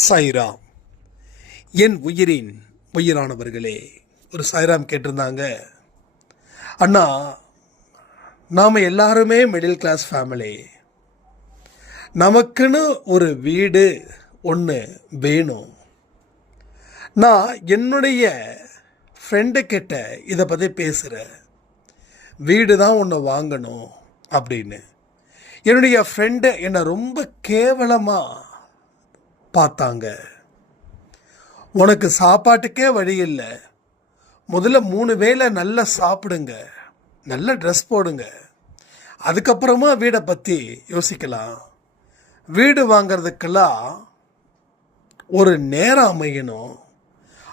சாய்ராம். என் உயிரின் உயிரானவர்களே, ஒரு சாய்ராம் கேட்டிருந்தாங்க, அண்ணா நாம் எல்லாருமே மிடில் கிளாஸ் ஃபேமிலி, நமக்குன்னு ஒரு வீடு ஒன்று வேணும். நான் என்னுடைய ஃப்ரெண்டுக்கிட்ட இதை பற்றி பேசுகிறேன், வீடு தான் ஒன்று வாங்கணும் அப்படின்னு. என்னுடைய ஃப்ரெண்டு என்னை ரொம்ப கேவலமாக பார்த்தாங்க. உனக்கு சாப்பாட்டுக்கே வழி இல்லை, முதல்ல 3 வேளை நல்லா சாப்பிடுங்க, நல்ல ட்ரெஸ் போடுங்க, அதுக்கப்புறமா வீடை பற்றி யோசிக்கலாம். வீடு வாங்கிறதுக்கெல்லாம் ஒரு நேரம் அமையணும்.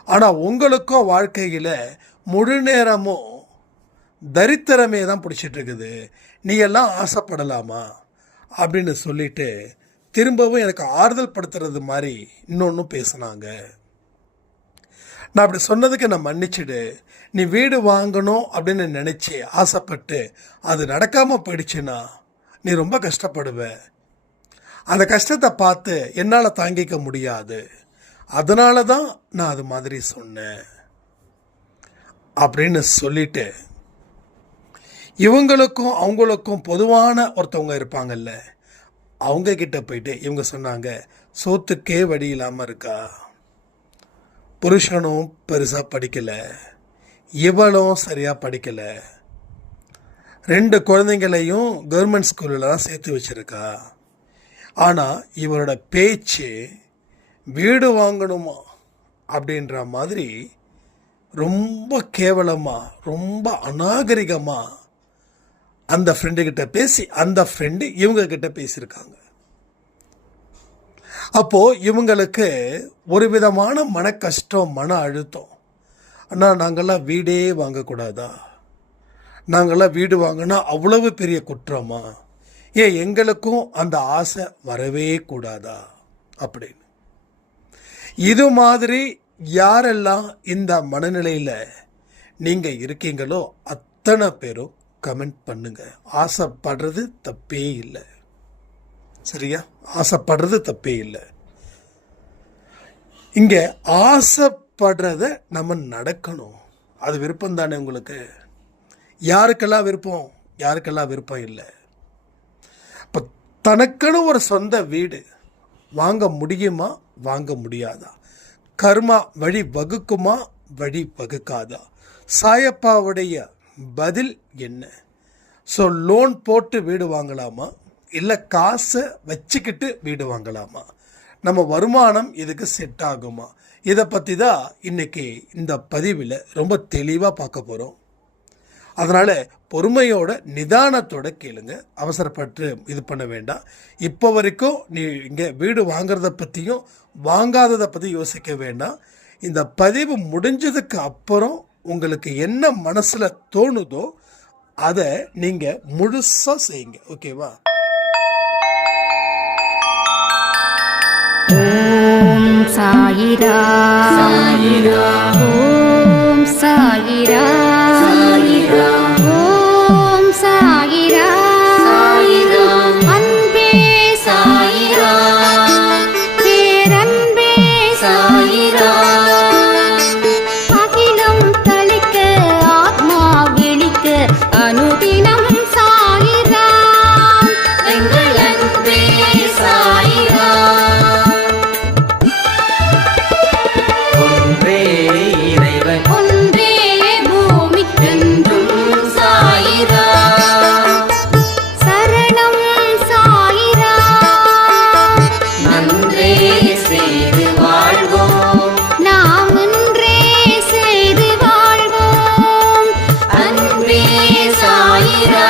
ஆனால் உங்களுக்கும் வாழ்க்கையில் முழு நேரமும் தரித்திரமே தான் பிடிச்சிட்ருக்குது, நீ எல்லாம் ஆசைப்படலாமா அப்படின்னு சொல்லிட்டு திரும்பவும் எனக்கு ஆறுதல் படுத்துறது மாதிரி இன்னொன்றும் பேசினாங்க. நான் அப்படி சொன்னதுக்கு நான் மன்னிச்சிடு. நீ வீடு வாங்கணும் அப்படின்னு நினச்சி ஆசைப்பட்டு அது நடக்காமல் போயிடுச்சுன்னா நீ ரொம்ப கஷ்டப்படுவ. அந்த கஷ்டத்தை பார்த்து என்னால் தாங்கிக்க முடியாது, அதனால தான் நான் அது மாதிரி சொன்னேன் அப்படின்னு சொல்லிட்டு, இவங்களுக்கும் அவங்களுக்கும் பொதுவான ஒருத்தவங்க இருப்பாங்கல்ல, அவங்க கிட்ட போயிட்டு இவங்க சொன்னாங்க, சோத்துக்கே வழி இல்லாமல் இருக்கா, புருஷனும் பெருசாக படிக்கலை, இவளும் சரியாக படிக்கலை, 2 குழந்தைங்களையும் கவர்மெண்ட் ஸ்கூலில் தான் சேர்த்து வச்சுருக்கா, ஆனால் இவரோட பேச்சு வீடு வாங்கணுமா அப்படின்ற மாதிரி ரொம்ப கேவலமாக ரொம்ப அநாகரிகமாக அந்த ஃப்ரெண்டுக்கிட்ட பேசி அந்த ஃப்ரெண்டு இவங்கக்கிட்ட பேசியிருக்காங்க. அப்போது இவங்களுக்கு ஒரு விதமான மன கஷ்டம், மன அழுத்தம். ஆனால் நாங்கள்லாம் வீடே வாங்கக்கூடாதா, நாங்கள்லாம் வீடு வாங்கினா அவ்வளவு பெரிய குற்றமா, ஏன் எங்களுக்கும் அந்த ஆசை வரவே கூடாதா அப்படின்னு. இது மாதிரி யாரெல்லாம் இந்த மனநிலையில் நீங்கள் இருக்கீங்களோ அத்தனை பேரும் கமெண்ட் பண்ணுங்க. ஆசைப்படுறது தப்பே இல்லை, சரியா? ஆசைப்படுறது தப்பே இல்லை. இங்கே ஆசைப்படுறத நம்ம நடக்கணும், அது விருப்பம் தானே உங்களுக்கு. யாருக்கெல்லாம் விருப்பம், யாருக்கெல்லாம் விருப்பம் இல்லை. இப்போ தனக்குன்னு ஒரு சொந்த வீடு வாங்க முடியுமா, வாங்க முடியாதா, கர்மா வழி வகுக்குமா, வழி வகுக்காதா, சாயப்பாவுடைய பதில் என்ன? ஸோ லோன் போட்டு வீடு வாங்கலாமா, இல்லை காசை வச்சுக்கிட்டு வீடு வாங்கலாமா, நம்ம வருமானம் இதுக்கு செட் ஆகுமா, இதை பற்றி தான் இன்றைக்கி இந்த பதிவில் ரொம்ப தெளிவாக பார்க்க போகிறோம். அதனால் பொறுமையோட நிதானத்தோட கேளுங்க, அவசரப்பட்டு இது பண்ண வேண்டாம். இப்போ வரைக்கும் நீ இங்கே வீடு வாங்கிறத பற்றியும் வாங்காததை பற்றி யோசிக்க வேண்டாம். இந்த பதிவு முடிஞ்சதுக்கு அப்புறம் உங்களுக்கு என்ன மனசில் தோணுதோ அதை நீங்கள் முழுசாக செய்யுங்க, ஓகேவா? ஓம் சாயிரா சாயிரா, ஓம் சாயிரா சாயிரா, ஓம் சாயிரா சாயிரா, அன்பே சாயிரா, பேரன்பே சாயிரா, அகிலம் தளிக்க ஆத்மா விழிக்க அனுதினம் சாயிரா, எங்கள் அன்பே சாயிரா. ஒன்றே இறைவன், ஒன்றே பூமிக்கென்றும் சாயிரா, சரணம் சாயிரா, நன்றே செய்து வாழ்வோம், நாம் ஒன்றே செய்து வாழ்வோம், அன்பே சாயிரா.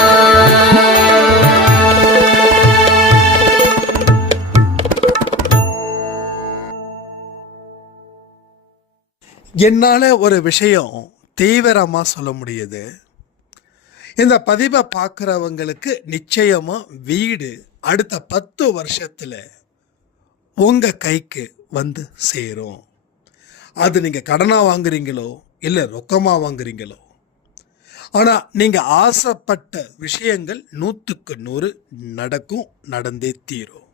என்னால் ஒரு விஷயம் தீவிரமாக சொல்ல முடியுது. இந்த பதிவை பார்க்குறவங்களுக்கு நிச்சயமாக வீடு அடுத்த 10 வருஷத்தில் உங்கள் கைக்கு வந்து சேரும். அது நீங்கள் கடனாக வாங்குறீங்களோ இல்லை ரொக்கமாக வாங்குறீங்களோ, ஆனால் நீங்கள் ஆசைப்பட்ட விஷயங்கள் 100க்கு 100 நடக்கும், நடந்தே தீரும்.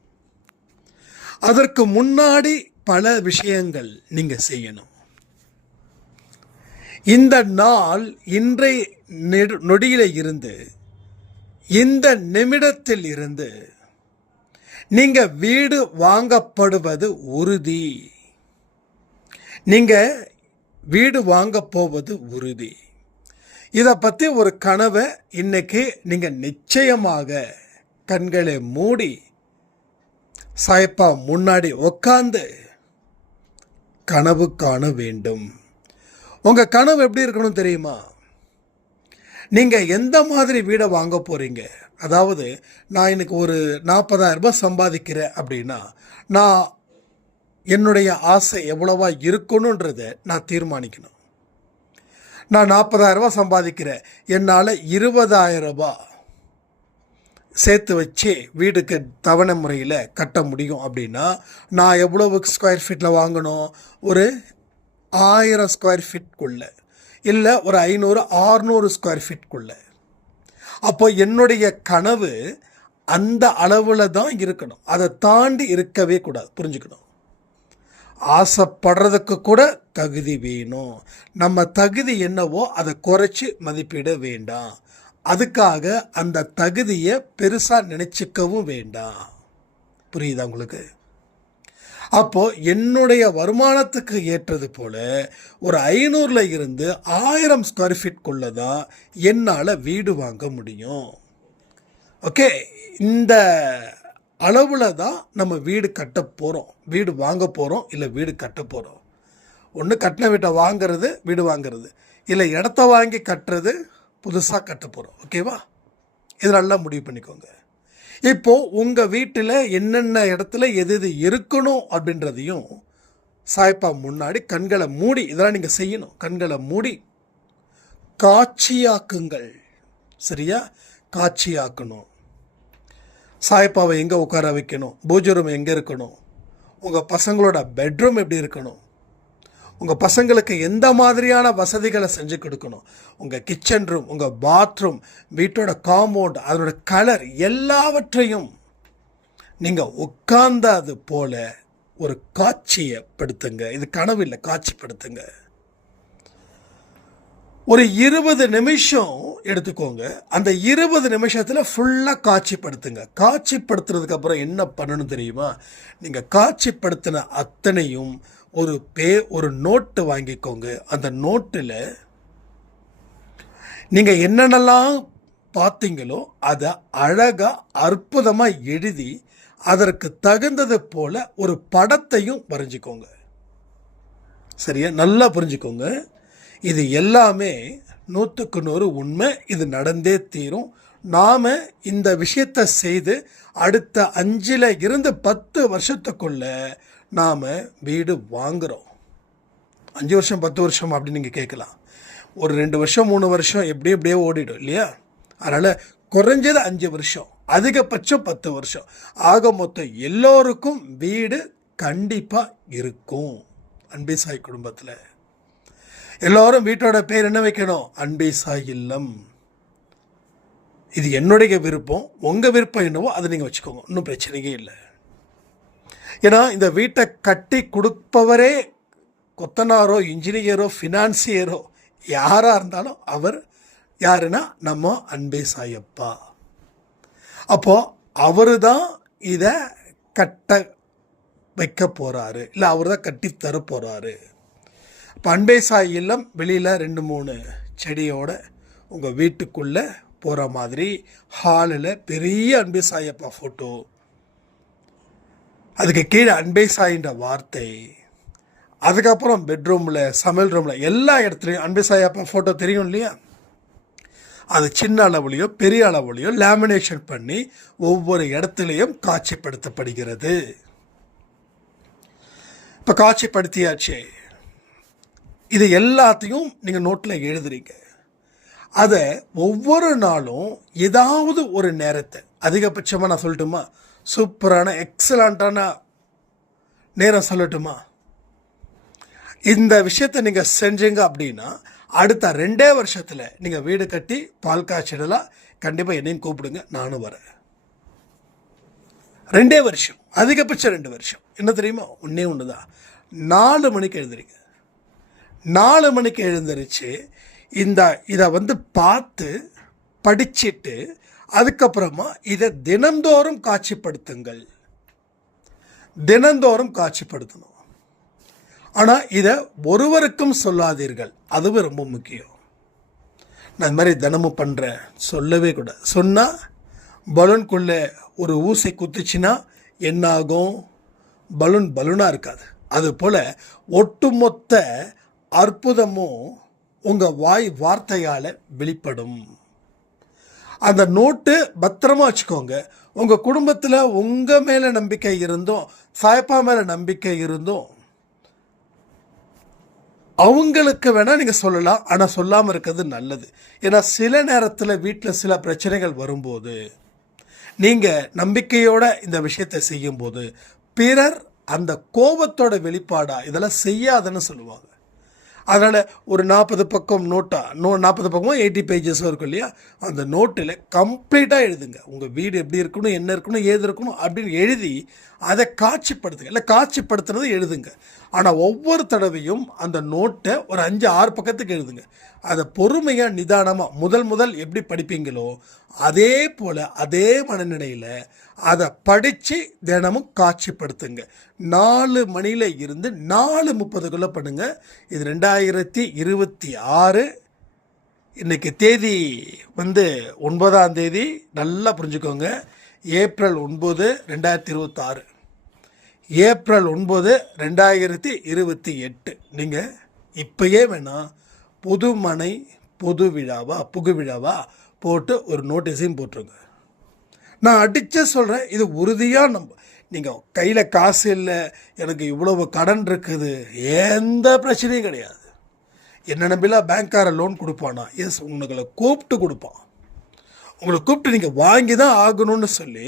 அதற்கு முன்னாடி பல விஷயங்கள் நீங்க செய்யணும். இந்த நாள் இன்றைய நொடியில இருந்து, இந்த நிமிடத்தில் இருந்து நீங்க வீடு வாங்கப்படுவது உறுதி. நீங்க வீடு வாங்க போவது உறுதி. இதை பற்றி ஒரு கனவை இன்னைக்கு நீங்க நிச்சயமாக கண்களை மூடி சாயப்பா முன்னாடி உட்கார்ந்து கனவு காண வேண்டும். உங்க கனவு எப்படி இருக்கணும் தெரியுமா? நீங்க எந்த மாதிரி வீடை வாங்க போறீங்க? அதாவது நான் இன்னைக்கு ஒரு 40,000 ரூபாய் சம்பாதிக்கிறேன் அப்படின்னா, நான் என்னுடைய ஆசை எவ்வளவா இருக்கணுன்றதை நான் தீர்மானிக்கணும். நான் 40,000 ரூபாய் சம்பாதிக்கிறேன், என்னால் 20,000 ரூபாய் சேர்த்து வச்சு வீடுக்கு தவணை முறையில் கட்ட முடியும் அப்படின்னா, நான் எவ்வளவு ஸ்கொயர் ஃபீட்டில் வாங்கணும்? ஒரு 1000 ஸ்கொயர் ஃபீட்குள்ள, இல்லை ஒரு 500-600 ஸ்கொயர் ஃபீட்குள்ள. அப்போ என்னுடைய கனவு அந்த அளவில் தான் இருக்கணும். அதை தாண்டி இருக்கவே கூடாது. புரிஞ்சுக்கணும். ஆசைப்படுறதுக்கு கூட தகுதி வேணும். நம்ம தகுதி என்னவோ அதை குறைச்சி மதிப்பிட வேண்டாம். அதுக்காக அந்த தகுதியை பெருசாக நினச்சிக்கவும் வேண்டாம். புரியுதா உங்களுக்கு? அப்போ என்னுடைய வருமானத்துக்கு ஏற்றது போல ஒரு 500ல் இருந்து 1000 ஸ்கொயர் ஃபீட்குள்ள தான் என்னால் வீடு வாங்க முடியும். ஓகே, இந்த அளவில் தான் நம்ம வீடு கட்ட போகிறோம், வீடு வாங்க போகிறோம், இல்லை வீடு கட்ட போகிறோம். ஒன்று கட்டின வீட்டை வாங்கிறது, வீடு வாங்கிறது, இல்லை இடத்த வாங்கி கட்டுறது, புதுசாக கட்ட போகிறோம். ஓகேவா? இது நல்லா முடிவு பண்ணிக்கோங்க. இப்போது உங்கள் வீட்டில் என்னென்ன இடத்துல எது எது இருக்கணும் அப்படின்றதையும் சாய்ப்பா முன்னாடி கண்களை மூடி இதெல்லாம் நீங்கள் செய்யணும். கண்களை மூடி காட்சியாக்குங்கள். சரியா? காட்சியாக்கணும். சாய்ப்பாவை எங்கே உட்கார வைக்கணும்? பூஜை ரூம் எங்கே இருக்கணும்? உங்கள் பசங்களோட பெட்ரூம் எப்படி இருக்கணும்? உங்கள் பசங்களுக்கு எந்த மாதிரியான வசதிகளை செஞ்சு கொடுக்கணும்? உங்கள் கிச்சன் ரூம், உங்கள் பாத்ரூம், வீட்டோட காம்பவுண்ட், அதனோட கலர் எல்லாவற்றையும் நீங்கள் உட்கார்ந்தது போல ஒரு காட்சியை படுத்துங்க. இது கனவு இல்லை, காட்சிப்படுத்துங்க. ஒரு 20 நிமிஷம் எடுத்துக்கோங்க. அந்த 20 நிமிஷத்தில் ஃபுல்லாக காட்சிப்படுத்துங்க. காட்சிப்படுத்துறதுக்கு அப்புறம் என்ன பண்ணணும் தெரியுமா? நீங்கள் காட்சிப்படுத்தின அத்தனையும் ஒரு நோட்டு வாங்கிக்கோங்க. அந்த நோட்டில் நீங்கள் என்னென்னலாம் பார்த்தீங்களோ அதை அழகாக அற்புதமாக எழுதி அதற்கு தகுந்தது போல ஒரு படத்தையும் வரைஞ்சிக்கோங்க. சரியா? நல்லா புரிஞ்சுக்கோங்க. இது எல்லாமே 100க்கு 100 உண்மை. இது நடந்தே தீரும். நாம் இந்த விஷயத்தை செய்து அடுத்த 5ல் இருந்து 10 வருஷத்துக்குள்ள நாம் வீடு வாங்குகிறோம். 5 வருஷம் 10 வருஷம் அப்படின்னு நீங்கள் கேட்கலாம். ஒரு 2 வருஷம் 3 வருஷம் எப்படியே ஓடிடும் இல்லையா? அதனால் குறைஞ்சது 5 வருஷம், அதிகபட்சம் 10 வருஷம், ஆக மொத்தம் எல்லோருக்கும் வீடு கண்டிப்பாக இருக்கும். அன்பே சாய் குடும்பத்தில் எல்லோரும் வீட்டோட பேர் என்ன வைக்கணும்? அன்பே சாய் இல்லம். இது என்னுடைய விருப்பம். உங்கள் விருப்பம் என்னவோ அதை நீங்கள் வச்சுக்கோங்க, ஒன்றும் பிரச்சனையே இல்லை. ஏன்னா இந்த வீட்டை கட்டி கொடுப்பவரே கொத்தனாரோ, இன்ஜினியரோ, ஃபினான்சியரோ யாராக இருந்தாலும் அவர் யாருன்னா நம்ம அன்பே சாயப்பா. அப்போது அவர் தான் இதை கட்ட வைக்க போகிறாரு, இல்லை அவர் தான் கட்டி தர போகிறாரு. இப்போ அன்பே சாய் இல்லம் வெளியில் 2-3 செடியோட உங்கள் வீட்டுக்குள்ளே போகிற மாதிரி ஹாலில் பெரிய அன்பே சாயப்பா ஃபோட்டோ, அதுக்கு கீழே அன்பே சாயின்ற வார்த்தை, அதுக்கப்புறம் பெட்ரூமில், சமையல் ரூமில், எல்லா இடத்துலையும் அன்பே சாயப்பா ஃபோட்டோ தெரியும் இல்லையா? அது சின்ன அளவுலையோ பெரிய அளவுலையோ லேமினேஷன் பண்ணி ஒவ்வொரு இடத்துலையும் காட்சிப்படுத்தப்படுகிறது. இப்போ காட்சிப்படுத்தியாச்சு. இது எல்லாத்தையும் நீங்கள் நோட்டில் எழுதுறீங்க. அதை ஒவ்வொரு நாளும் ஏதாவது ஒரு நேரத்தை, அதிகபட்சமாக நான் சொல்லட்டுமா, சூப்பரான எக்ஸலண்ட்டான நேரம் சொல்லட்டுமா, இந்த விஷயத்தை நீங்கள் செஞ்சீங்க அப்படின்னா அடுத்த 2 வருஷத்தில் நீங்கள் வீடு கட்டி பால் காய்ச்சிடலாம். கண்டிப்பாக என்னையும் கூப்பிடுங்க, நானும் வரேன். 2 வருஷம், அதிகபட்சம் 2 வருஷம். என்ன தெரியுமா? ஒன்றே ஒன்று தான். 4 மணிக்கு எழுந்திரிங்க. 4 மணிக்கு எழுந்திரிச்சு இதை பார்த்து படிச்சுட்டு அதுக்கப்புறமா இதை தினந்தோறும் காட்சிப்படுத்துங்கள். தினந்தோறும் காட்சிப்படுத்தணும். ஆனால் இதை ஒருவருக்கும் சொல்லாதீர்கள். அதுவும் ரொம்ப முக்கியம். நான் இந்த மாதிரி தினமும் பண்ணுறேன் சொல்லவே கூடாது. சொன்னால் பலூனுக்குள்ளே ஒரு ஊசி குத்துச்சுன்னா என்ன ஆகும்? பலூனாக இருக்காது. அதுபோல் ஒட்டுமொத்த அற்புதமும் உங்கள் வார்த்தையால் வெளிப்படும். அந்த நோட்டு பத்திரமா வச்சுக்கோங்க. உங்கள் குடும்பத்தில் உங்கள் மேலே நம்பிக்கை இருந்தும் சாயப்பா மேலே நம்பிக்கை இருந்தும் அவங்களுக்கு வேணால் நீங்கள் சொல்லலாம். ஆனால் சொல்லாமல் இருக்கிறது நல்லது. ஏன்னா சில நேரத்தில் வீட்டில் சில பிரச்சனைகள் வரும்போது நீங்கள் நம்பிக்கையோட இந்த விஷயத்தை செய்யும்போது பிறர் அந்த கோபத்தோட வெளிப்பாடாக இதெல்லாம் செய்யாதுன்னு சொல்லுவாங்க. அதனால் ஒரு 40 பக்கம் 40 பக்கமும் 80 பேஜஸும் இருக்கும் இல்லையா? அந்த நோட்டில் கம்ப்ளீட்டாக எழுதுங்க. உங்கள் வீடு எப்படி இருக்கணும், என்ன இருக்கணும், ஏது இருக்கணும் அப்படின்னு எழுதி அதை காட்சிப்படுத்துங்க. இல்லை காட்சிப்படுத்துனதை எழுதுங்க. ஆனால் ஒவ்வொரு தடவையும் அந்த நோட்டை ஒரு 5-6 பக்கத்துக்கு எழுதுங்க. அதை பொறுமையாக நிதானமாக முதல் எப்படி படிப்பீங்களோ அதே போல் அதே மனநிலையில் அதை படித்து தினமும் காட்சிப்படுத்துங்க. 4 மணியில் இருந்து 4:30க்குள்ளே பண்ணுங்கள். இது 2026. இன்றைக்கி தேதி 9ஆம் தேதி. நல்லா புரிஞ்சுக்கோங்க. ஏப்ரல் 9, 2026. ஏப்ரல் 9, 2028. நீங்கள் இப்போயே வேணால் புதுமனை புகு விழாவா போட்டு ஒரு நோட்டீஸையும் போட்டுருங்க. நான் அடித்து சொல்கிறேன், இது உறுதியாக நீங்கள் கையில் காசு இல்லை, எனக்கு இவ்வளவு கடன் இருக்குது, எந்த பிரச்சனையும் கிடையாது. என்ன நம்பிலாம் பேங்க்கார லோன் கொடுப்பானா? எஸ், உங்களை கூப்பிட்டு கொடுப்பான். உங்களை கூப்பிட்டு நீங்கள் வாங்கி தான் ஆகணும்னு சொல்லி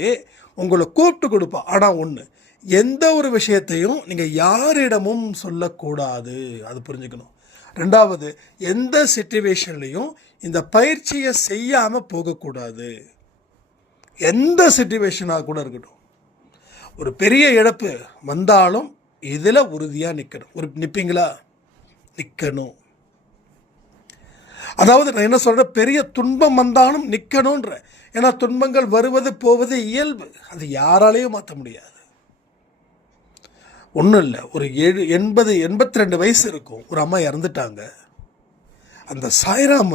உங்களை கூப்பிட்டு கொடுப்பான். ஆனால் ஒன்று, எந்த ஒரு விஷயத்தையும் நீங்கள் யாரிடமும் சொல்லக்கூடாது. அது புரிஞ்சுக்கணும். 2வது, எந்த சிச்சுவேஷன்லையும் இந்த பயிற்சியை செய்யாமல் போகக்கூடாது. எந்த சிச்சுவேஷனாக கூட இருக்கட்டும். ஒரு பெரிய இழப்பு வந்தாலும் இதில் உறுதியாக நிற்கணும். நிற்பீங்களா? நிற்கணும். அதாவது நான் என்ன சொல்கிறேன், பெரிய துன்பம் வந்தாலும் நிற்கணுன்ற. ஏன்னா துன்பங்கள் வருவது போவது இயல்பு. அது யாராலையும் மாற்ற முடியாது. ஒன்றும் இல்லை, ஒரு 82 வயசு இருக்கும். ஒரு அம்மா இறந்துட்டாங்க. அந்த சாய்ராம்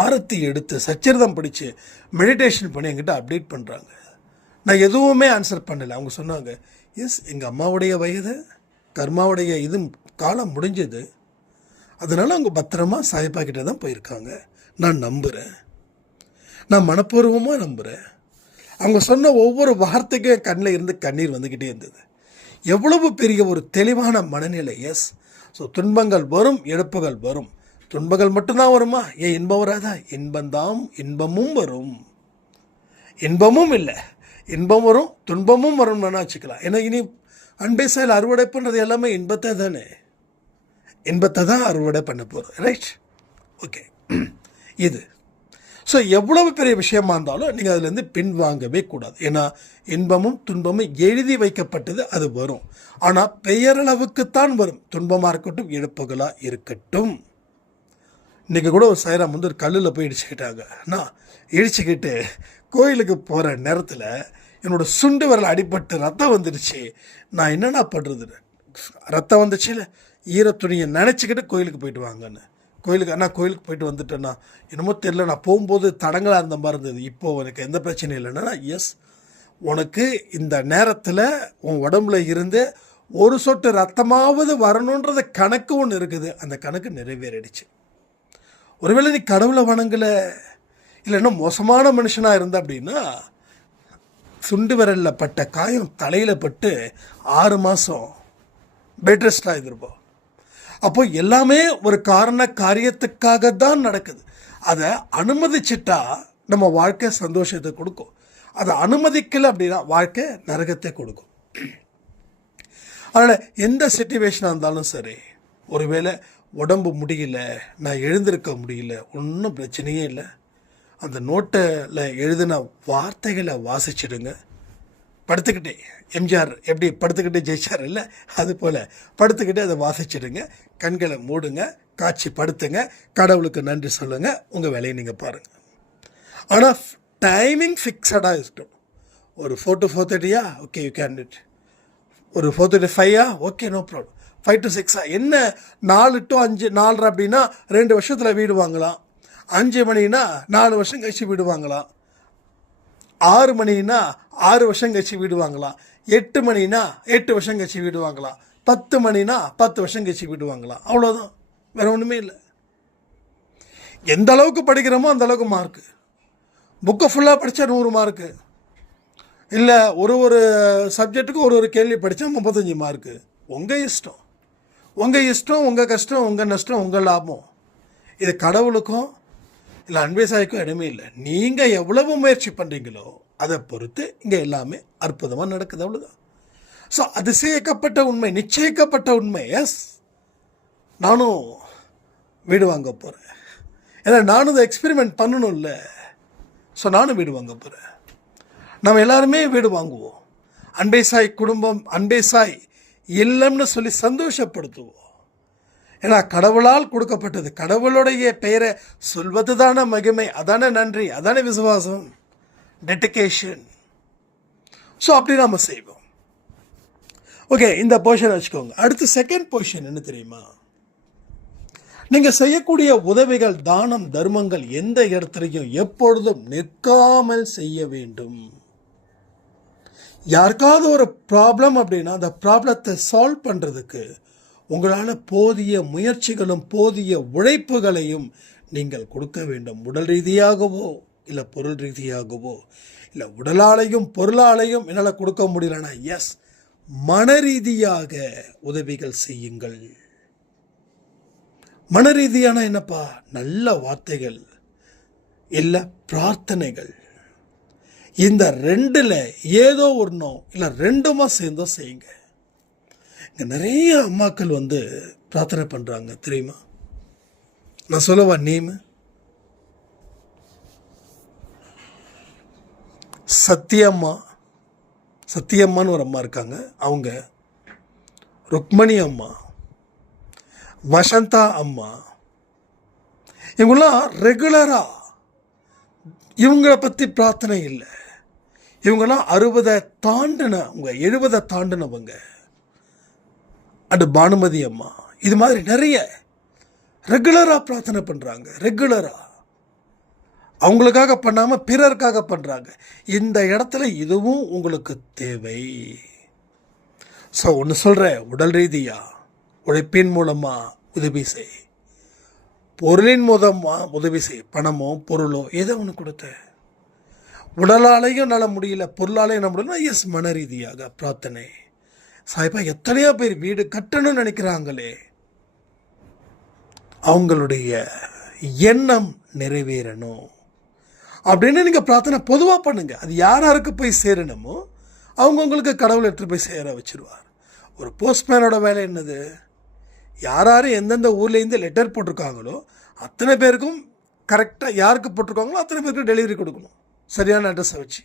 ஆரத்தி எடுத்து சச்சரிதம் படித்து மெடிடேஷன் பண்ணி என்கிட்ட அப்டேட் பண்ணுறாங்க. நான் எதுவுமே ஆன்சர் பண்ணலை. அவங்க சொன்னாங்க, எஸ், எங்கள் அம்மாவுடைய வயது கர்மாவுடைய காலம் முடிஞ்சது, அதனால் அவங்க பத்திரமா சாயப்பா கிட்ட தான் போயிருக்காங்க. நான் நம்புகிறேன். நான் மனப்பூர்வமாக நம்புகிறேன். அவங்க சொன்ன ஒவ்வொரு வார்த்தைக்கும் என் கண்ணில் இருந்து கண்ணீர் வந்துக்கிட்டே இருந்தது. எவ்வளவு பெரிய ஒரு தெளிவான மனநிலை. எஸ், ஸோ துன்பங்கள் வரும், இழப்புகள் வரும். துன்பங்கள் மட்டும்தான் வருமா? ஏன் இன்பம் வராதா? இன்பமும் வரும். இன்பமும் இல்லை, இன்பம் வரும், துன்பமும் வரும்னு வேணா வச்சுக்கலாம். ஏன்னா இனி அன்பை செயல் அறுவடை பண்ணுறது எல்லாமே இன்பத்தை தானே. இன்பத்தை தான் அறுவடை பண்ண போகிறோம். ரைட்? ஓகே. இது ஸோ எவ்வளவு பெரிய விஷயமா இருந்தாலும் நீங்கள் அதுலேருந்து பின்வாங்கவே கூடாது. ஏன்னா இன்பமும் துன்பமும் எழுதி வைக்கப்பட்டது, அது வரும். ஆனால் பெயரளவுக்குத்தான் வரும். துன்பமாக இருக்கட்டும், இழப்புகளாக இருக்கட்டும். இன்றைக்கி கூட ஒரு சாய்ராம் ஒரு கல்லில் போய் இடிச்சுக்கிட்டாங்க. நான் இடிச்சுக்கிட்டு கோயிலுக்கு போகிற நேரத்தில் என்னோடய சுண்டு விரல் அடிபட்டு ரத்தம் வந்துடுச்சு. நான் என்னென்ன பண்ணுறது? ரத்தம் வந்துச்சு இல்லை, ஈரத்துணியை நினச்சிக்கிட்டு கோயிலுக்கு போயிட்டு வாங்கன்னு. கோயிலுக்கு போயிட்டு வந்துட்டேன்னா என்னமோ தெரியல, நான் போகும்போது தடங்களாக இருந்த மாதிரி இருந்தது. இப்போது எனக்கு எந்த பிரச்சனையும் இல்லைன்னா, எஸ், உனக்கு இந்த நேரத்தில் உன் உடம்புல இருந்து ஒரு சொட்டு ரத்தமாவது வரணுன்றது கணக்கு ஒன்று இருக்குது. அந்த கணக்கு நிறைவேறிடுச்சு. ஒருவேளை நீ கடவுளை வணங்கலை, இல்லைன்னா மோசமான மனுஷனாக இருந்த அப்படின்னா, சுண்டு விரலில் பட்ட காயம் தலையில் பட்டு 6 மாதம் பெட் ரெஸ்ட் ஆகிருப்போம். அப்போ எல்லாமே ஒரு காரியத்துக்காக தான் நடக்குது. அதை அனுமதிச்சிட்டா நம்ம வாழ்க்கை சந்தோஷத்தை கொடுக்கும். அதை அனுமதிக்கலை அப்படின்னா வாழ்க்கை நரகத்தை கொடுக்கும். அதனால் எந்த சிச்சுவேஷனாக இருந்தாலும் சரி, ஒருவேளை உடம்பு முடியல, நான் எழுந்திருக்க முடியல, ஒன்றும் பிரச்சனையே இல்லை. அந்த நோட்டில் எழுதின வார்த்தைகளை வாசிச்சிடுங்க, படுத்துக்கிட்டே எம்ஜிஆர் எப்படி படுத்துக்கிட்டே ஜெயிச்சார் இல்லை, அது போல் படுத்துக்கிட்டே அதை வாசிச்சிடுங்க, கண்களை மூடுங்க, காட்சி படுத்துங்க, கடவுளுக்கு நன்றி சொல்லுங்கள், உங்கள் வேலையை நீங்கள் பாருங்கள். ஆனால் டைமிங் ஃபிக்ஸடாக இருக்கட்டும். ஒரு 4 to 4:30 okay you can it. ஒரு 4:35 ஓகே நோ ப்ராப்ளம். 5 to 6 என்ன 4 to 5 4:30 அப்படின்னா 2 வருஷத்தில் வீடு வாங்கலாம். 5 மணினா 4 வருஷம் கழிச்சு வீடு வாங்கலாம். 6 மணினா 6 வருஷம் கழிச்சு வீடு வாங்கலாம். 8 மணினா 8 வருஷம் கழிச்சு வீடு வாங்கலாம். 10 மணினா 10 வருஷம் கழிச்சு வீடு வாங்கலாம். அவ்வளோதான், வேறு ஒன்றுமே இல்லை. எந்த அளவுக்கு படிக்கிறோமோ அந்த அளவுக்கு மார்க்கு. புக்கை ஃபுல்லாக படித்தா 100 மார்க்கு, இல்லை ஒரு சப்ஜெக்ட்டுக்கு ஒரு கேள்வி படித்தா 35 மார்க்கு. உங்கள் இஷ்டம், உங்கள் இஷ்டம், உங்கள் கஷ்டம், உங்கள் நஷ்டம், உங்கள் லாபம். இது கடவுளுக்கும் இல்லை அன்பே சாய்க்கும் இடமே இல்லை. நீங்கள் எவ்வளவு முயற்சி பண்ணுறீங்களோ அதை பொறுத்து இங்கே எல்லாமே அற்புதமாக நடக்குது, அவ்வளோதான். ஸோ அதிசயிக்கப்பட்ட உண்மை, நிச்சயிக்கப்பட்ட உண்மை. எஸ், நானும் வீடு வாங்க போகிறேன். ஏன்னா நானும் இதை எக்ஸ்பெரிமெண்ட் பண்ணணும் இல்லை. ஸோ நானும் வீடு வாங்க போகிறேன். நம்ம எல்லாருமே வீடு வாங்குவோம். அன்பே சாய் குடும்பம், அன்பே சாய் இல்லம்னு சொல்லி சந்தோஷப்படுத்துவோம். ஏன்னா கடவுளால் கொடுக்கப்பட்டது, கடவுளுடைய பெயரை சொல்வது தானே மகிமை, அதானே நன்றி, அதானே விசுவாசம், டெடிகேஷன். ஸோ அப்படி நாம் செய்வோம். ஓகே, இந்த பொசிஷன் வச்சுக்கோங்க. அடுத்து செகண்ட் பொசிஷன் என்ன தெரியுமா? நீங்கள் செய்யக்கூடிய உதவிகள், தானம், தர்மங்கள் எந்த இடத்துலையும் எப்பொழுதும் நிற்காமல் செய்ய வேண்டும். யாருக்காவது ஒரு ப்ராப்ளம் அப்படின்னா அந்த ப்ராப்ளத்தை சால்வ் பண்ணுறதுக்கு உங்களால் போதிய முயற்சிகளும் போதிய உழைப்புகளையும் நீங்கள் கொடுக்க வேண்டும். உடல் ரீதியாகவோ இல்லை பொருள் ரீதியாகவோ, இல்லை உடலாலையும் பொருளாலையும் என்னால் கொடுக்க முடியலன்னா எஸ், மன ரீதியாக உதவிகள் செய்யுங்கள். மன ரீதியான என்னப்பா? நல்ல வார்த்தைகள், இல்லை பிரார்த்தனைகள். இந்த 2ல் ஏதோ ஒன்றோ இல்லை 2மா சேர்ந்தோ செய்யுங்க. இங்கே நிறைய அம்மாக்கள் பிரார்த்தனை பண்ணுறாங்க தெரியுமா? நான் சொல்லவா நேமு? சத்தியம்மான்னு ஒரு அம்மா இருக்காங்க, அவங்க, ருக்மணி அம்மா, வசந்தா அம்மா, இவங்களாம் ரெகுலராக இவங்கள பற்றி பிரார்த்தனை இல்லை. இவங்கெல்லாம் 60 தாண்டினவங்க, 70 தாண்டினவங்க. அண்டு பானுமதி அம்மா, இது மாதிரி நிறைய ரெகுலராக பிரார்த்தனை பண்ணுறாங்க. ரெகுலராக அவங்களுக்காக பண்ணாமல் பிறருக்காக பண்ணுறாங்க. இந்த இடத்துல இதுவும் உங்களுக்கு தேவை. ஸோ ஒன்று சொல்கிறேன், உடல் ரீதியாக உழைப்பின் மூலமாக உதவி செய், பொருளின் மூலமாக உதவி செய். பணமோ பொருளோ ஏதோ ஒன்று கொடுத்த. உடலாலையும் நல முடியல, பொருளாலையும் நல முடியல, எஸ், மன ரீதியாக பிரார்த்தனை. சாய்பா, எத்தனையோ பேர் வீடு கட்டணும்னு நினைக்கிறாங்களே, அவங்களுடைய எண்ணம் நிறைவேறணும் அப்படின்னு நீங்கள் பிரார்த்தனை பொதுவாக பண்ணுங்க. அது யாருக்கு போய் சேரணுமோ அவங்கவுங்களுக்கு கடவுள் எடுத்துகிட்டு போய் சேர வச்சுருவார். ஒரு போஸ்ட்மேனோட வேலை என்னது? யார் எந்தெந்த ஊர்லேருந்து லெட்டர் போட்டிருக்காங்களோ அத்தனை பேருக்கும் கரெக்டாக யாருக்கு போட்டிருக்காங்களோ அத்தனை பேருக்கு டெலிவரி கொடுக்கணும், சரியான அட்ரஸை வச்சு.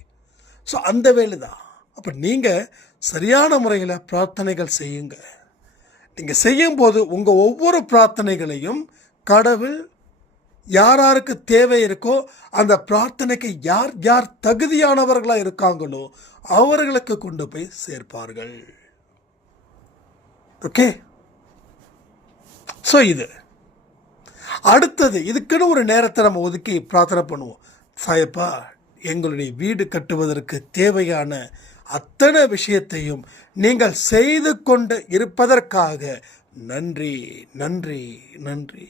ஸோ அந்த வேலை தான். அப்போ நீங்கள் சரியான முறையில் பிரார்த்தனைகள் செய்யுங்க. நீங்கள் செய்யும்போது உங்கள் ஒவ்வொரு பிரார்த்தனைகளையும் கடவுள் யாருக்கு தேவை இருக்கோ அந்த பிரார்த்தனைக்கு யார் யார் தகுதியானவர்களாக இருக்காங்களோ அவர்களுக்கு கொண்டு போய் சேர்ப்பார்கள். ஓகே, ஸோ இது அடுத்தது. இதுக்குன்னு ஒரு நேரத்தை நம்ம ஒதுக்கி பிரார்த்தனை பண்ணுவோம். சாயப்பா, எங்களுடைய வீடு கட்டுவதற்கு தேவையான அத்தனை விஷயத்தையும் நீங்கள் செய்து கொண்டு இருப்பதற்காக நன்றி, நன்றி, நன்றி.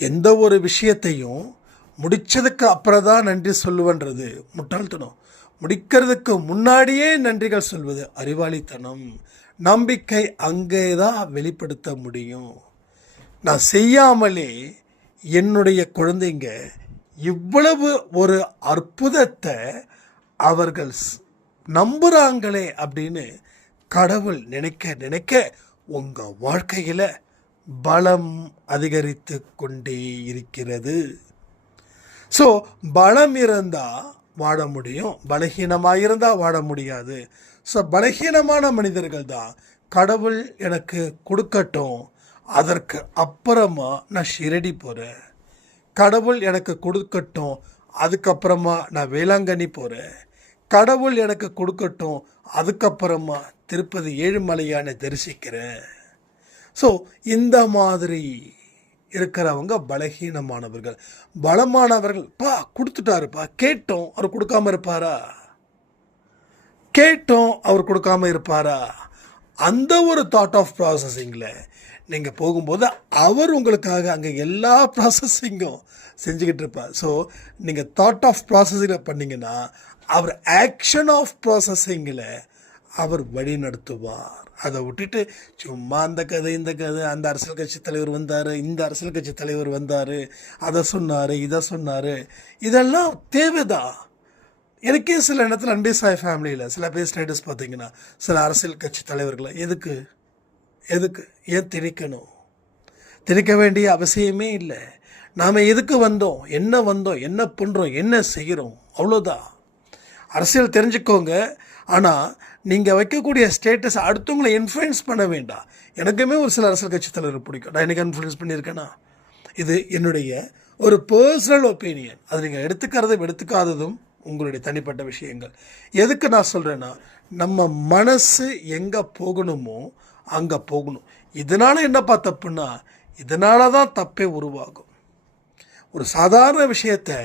எந்த ஒரு விஷயத்தையும் முடித்ததுக்கு அப்புறம் தான் நன்றி சொல்லுவன்றது முட்டாள்தனம். முடிக்கிறதுக்கு முன்னாடியே நன்றிகள் சொல்வது அறிவாளித்தனம். நம்பிக்கை அங்கே தான் வெளிப்படுத்த முடியும். நான் செய்யாமலே என்னுடைய குழந்தைங்க இவ்வளவு ஒரு அற்புதத்தை அவர்கள் நம்புகிறாங்களே அப்படின்னு கடவுள் நினைக்க நினைக்க உங்கள் வாழ்க்கையில் பலம் அதிகரித்து கொண்டே இருக்கிறது. ஸோ பலம் இருந்தால் வாழ முடியும், பலகீனமாக இருந்தால் வாழ முடியாது. ஸோ பலகீனமான மனிதர்கள் தான் கடவுள் எனக்கு கொடுக்கட்டும், அதற்கு அப்புறமா நான் ஷிரடி போகிறேன், கடவுள் எனக்கு கொடுக்கட்டும், அதுக்கப்புறமா நான் வேளாங்கண்ணி போகிறேன், கடவுள் எனக்கு கொடுக்கட்டும், அதுக்கப்புறமா திருப்பதி ஏழுமலையானை தரிசிக்கிறேன். ஸோ இந்த மாதிரி இருக்கிறவங்க பலகீனமானவர்கள். பலமானவர்கள், பா கொடுத்துட்டாருப்பா, கேட்டோம் அவர் கொடுக்காம இருப்பாரா? கேட்டோம் அவர் கொடுக்காம இருப்பாரா? அந்த ஒரு தாட் ஆஃப் ப்ராசஸிங்கில் நீங்கள் போகும்போது அவர் உங்களுக்காக அங்கே எல்லா ப்ராசஸிங்கும் செஞ்சுக்கிட்டு இருப்பார். ஸோ நீங்கள் தாட் ஆஃப் ப்ராசஸிங்கில் பண்ணிங்கன்னா அவர் ஆக்ஷன் ஆஃப் ப்ராசஸிங்கில் அவர் வழி நடத்துவார். அதை விட்டுட்டு சும்மா அந்த கதை இந்த கதை, அந்த அரசியல் கட்சி தலைவர் வந்தார், இந்த அரசியல் கட்சி தலைவர் வந்தார், அதை சொன்னார், இதை சொன்னார், இதெல்லாம் தேவைதான். எனக்கே சில இடத்துல அன்பே சாய் ஃபேமிலியில் சில பேர் ஸ்டேட்டஸ் பார்த்தீங்கன்னா சில அரசியல் கட்சி தலைவர்களை எதுக்கு ஏன் திணிக்கணும்? திணிக்க வேண்டிய அவசியமே இல்லை. நாம் எதுக்கு வந்தோம், என்ன பண்ணுறோம், என்ன செய்கிறோம், அவ்வளோதான். அரசியல் தெரிஞ்சுக்கோங்க, ஆனால் நீங்கள் வைக்கக்கூடிய ஸ்டேட்டஸ் அடுத்தவங்களை இன்ஃப்ளூயன்ஸ் பண்ண வேண்டாம். எனக்குமே ஒரு சில அரசியல் கட்சி தலைவர் பிடிக்கும், நான் எனக்கு இன்ஃப்ளூயன்ஸ் பண்ணியிருக்கேன்னா இது என்னுடைய ஒரு பர்சனல் ஒப்பீனியன். அது நீங்கள் எடுத்துக்காததும் உங்களுடைய தனிப்பட்ட விஷயங்கள். எதுக்கு நான் சொல்கிறேன்னா, நம்ம மனசு எங்கே போகணுமோ அங்கே போகணும். இதனால் என்னப்பா தப்புன்னா, இதனால தான் தப்பே உருவாகும். ஒரு சாதாரண விஷயத்தை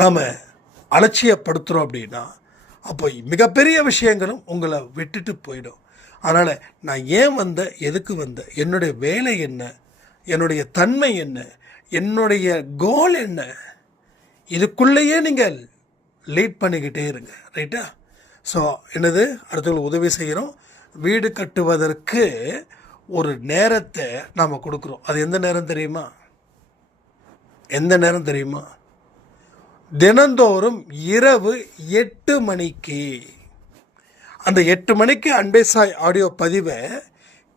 நாம் அலட்சியப்படுத்துகிறோம் அப்படின்னா அப்போ மிகப்பெரிய விஷயங்களும் உங்களை விட்டுட்டு போயிடும். அதனால் நான் ஏன் வந்தேன், எதுக்கு வந்தேன், என்னுடைய வேலை என்ன, என்னுடைய தன்மை என்ன, என்னுடைய கோல் என்ன, இதுக்குள்ளேயே நீங்கள் லீட் பண்ணிக்கிட்டே இருங்க. ரைட்டா? ஸோ என்னது, அடுத்தவங்களுக்கு உதவி செய்கிறோம். வீடு கட்டுவதற்கு ஒரு நேரத்தை நாம் கொடுக்குறோம். அது எந்த நேரம் தெரியுமா? தினந்தோறும் இரவு 8 மணிக்கு. அந்த 8 மணிக்கு அன்பே சாய் ஆடியோ பதிவை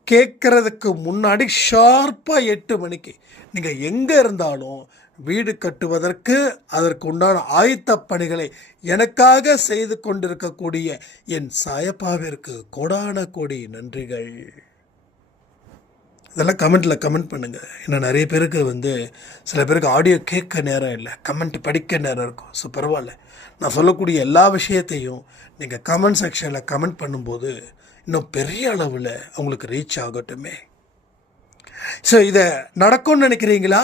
கேட்குறதுக்கு முன்னாடி ஷார்ப்பாக 8 மணிக்கு நீங்கள் எங்கே இருந்தாலும் வீடு கட்டுவதற்கு அதற்கு உண்டான ஆயத்த பணிகளை எனக்காக செய்து கொண்டிருக்கக்கூடிய என் சாயப்பாவிற்கு கோடான கோடி நன்றிகள். இதெல்லாம் கமெண்ட் பண்ணுங்கள். இன்னும் நிறைய பேருக்கு சில பேருக்கு ஆடியோ கேட்க நேரம் இல்லை, கமெண்ட் படிக்க நேரம் இருக்கும். ஸோ பரவாயில்ல, நான் சொல்லக்கூடிய எல்லா விஷயத்தையும் நீங்கள் கமெண்ட் செக்ஷனில் கமெண்ட் பண்ணும்போது இன்னும் பெரிய அளவில் அவங்களுக்கு ரீச் ஆகட்டுமே. ஸோ இதை நடக்கும்னு நினைக்கிறீங்களா,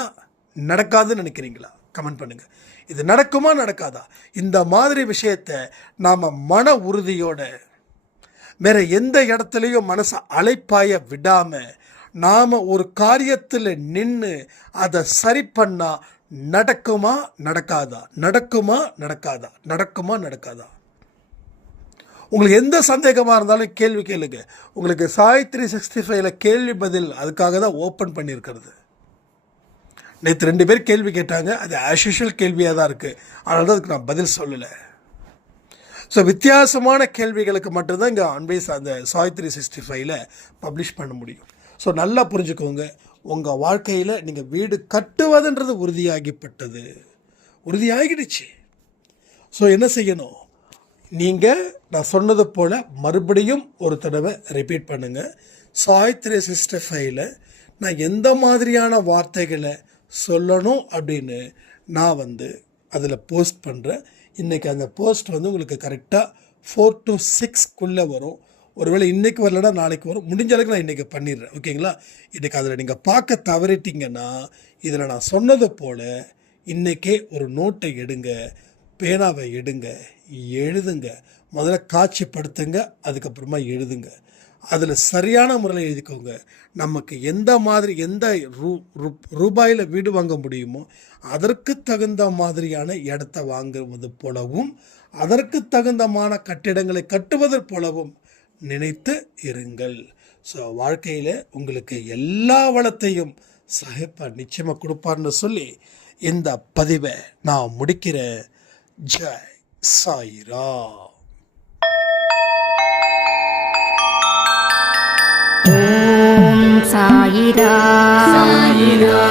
நடக்காதுன்னு நினைக்கிறீங்களா? கமெண்ட் பண்ணுங்கள். இது நடக்குமா நடக்காதா? இந்த மாதிரி விஷயத்தை நாம் மன உறுதியோட வேறு எந்த இடத்துலையும் மனசை அலைப்பாய விடாமல் நாம் ஒரு காரியத்தில் நின்று அதை சரி பண்ணால் நடக்குமா நடக்காதா? உங்களுக்கு எந்த சந்தேகமாக இருந்தாலும் கேள்வி கேளுங்க. உங்களுக்கு சாய் 365 கேள்வி பதில் அதுக்காக தான் ஓப்பன் பண்ணியிருக்கிறது. நேற்று 2 பேர் கேள்வி கேட்டாங்க, அது ஆஸ்யூஷுவல் கேள்வியாக தான் இருக்குது, அதனால தான் அதுக்கு நான் பதில் சொல்லலை. ஸோ வித்தியாசமான கேள்விகளுக்கு மட்டும்தான் இங்கே அன்பேஸ் அந்த சாய் 365 பப்ளிஷ் பண்ண முடியும். ஸோ நல்லா புரிஞ்சுக்கோங்க, உங்கள் வாழ்க்கையில் நீங்கள் வீடு கட்டுவதுன்றது உறுதியாகிடுச்சு. ஸோ என்ன செய்யணும், நீங்கள் நான் சொன்னது போல் மறுபடியும் ஒரு தடவை ரிப்பீட் பண்ணுங்கள். சாய் 365 நான் எந்த மாதிரியான வார்த்தைகளை சொல்லணும் அப்படின்னு நான் அதில் போஸ்ட் பண்ணுறேன். இன்றைக்கி அந்த போஸ்ட் உங்களுக்கு கரெக்டாக 4 to 6 வரும். ஒருவேளை இன்றைக்கி வரலன்னா நாளைக்கு வரும். முடிஞ்ச அளவுக்கு நான் இன்றைக்கி பண்ணிடுறேன். ஓகேங்களா? இன்றைக்கி அதில் நீங்கள் பார்க்க தவறிட்டீங்கன்னா இதில் நான் சொன்னது போல் இன்றைக்கே ஒரு நோட்டை எடுங்க, பேனாவை எடுங்க, எழுதுங்க. முதல்ல காட்சிப்படுத்துங்க, அதுக்கப்புறமா எழுதுங்க. அதில் சரியான முறையில் எழுதிக்கோங்க. நமக்கு எந்த ரூபாயில் வீடு வாங்க முடியுமோ அதற்கு தகுந்த மாதிரியான இடத்த வாங்குவது போலவும் அதற்கு தகுந்தமான கட்டிடங்களை கட்டுவது போலவும் நினைத்து இருங்கள். ஸோ வாழ்க்கையில் உங்களுக்கு எல்லா வளத்தையும் சாயப்பா நிச்சயமாக கொடுப்பார்னு சொல்லி இந்த பதிவை நான் முடிக்கிறேன். ஜெய் சாய்ராம். ஓம் சாயிரா. சாயிரா.